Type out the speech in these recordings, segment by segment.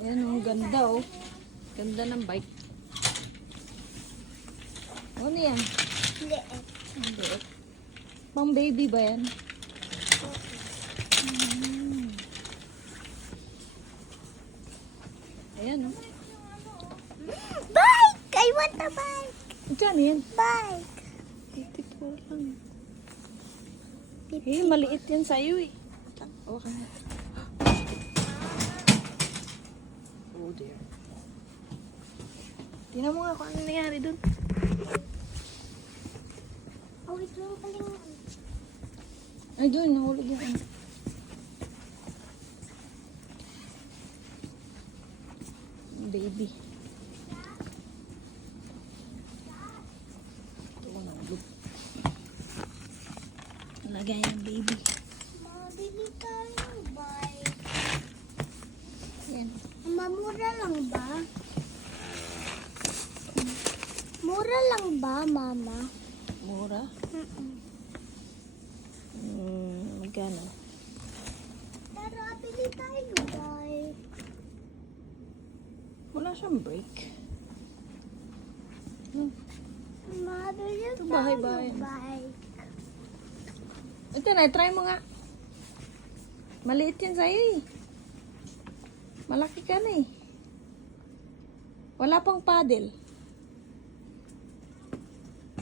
Ayan oh, ganda oh. Ganda ng bike. Ano yan? Liit. Hindi. Pang baby ba yan? Ayan oh. Bike! I want a bike. Diyan yan. Bike. 54 lang. Eh, maliit yan sa'yo eh. Oh, kaya. Oh dear. Tingnan mo nga kung ano nangyari dun. Oh, ito yung paling. Ay, dun, nahulog yung ano. Baby. Ito ko nahulog. Lagay yung baby. Mabili tayo ng bike. Yan. Mamura lang ba? Mura lang ba, Mama? Mura? Magkano? Tara, bili tayo ng bike. Wala siyang brake. Mabili Ito, tayo bahay-bahay. ng bike. Ito na, try mo nga. Maliit yan sa'yo eh. Malaki ka na eh. Wala pang paddle.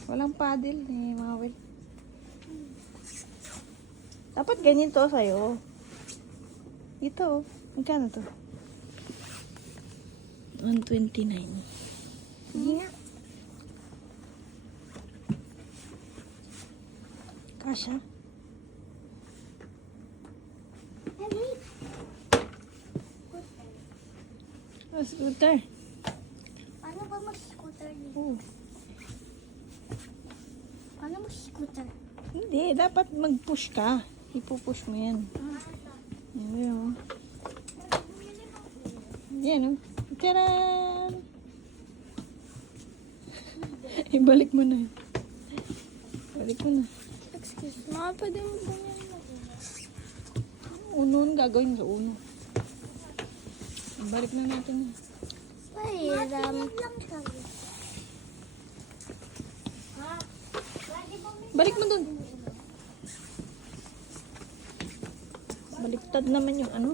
Walang paddle eh, Mawel. Dapat ganyan to sa'yo. Ito, magkano to? 129. Sige nga. Kasha. Oh, scooter. Paano ba mag-scooter dito? Oh. Paano mag-scooter? Hindi, dapat mag-push ka. Ipupush mo yan. Yan o. Yan o. Tcharan! Ibalik mo na. Balik mo na. Excuse me. Mama, pwede mo ganyan na. Uno, gagawin sa uno. Balik na natin. Pahiram. Balik mo dun. Baliktad naman yung ano.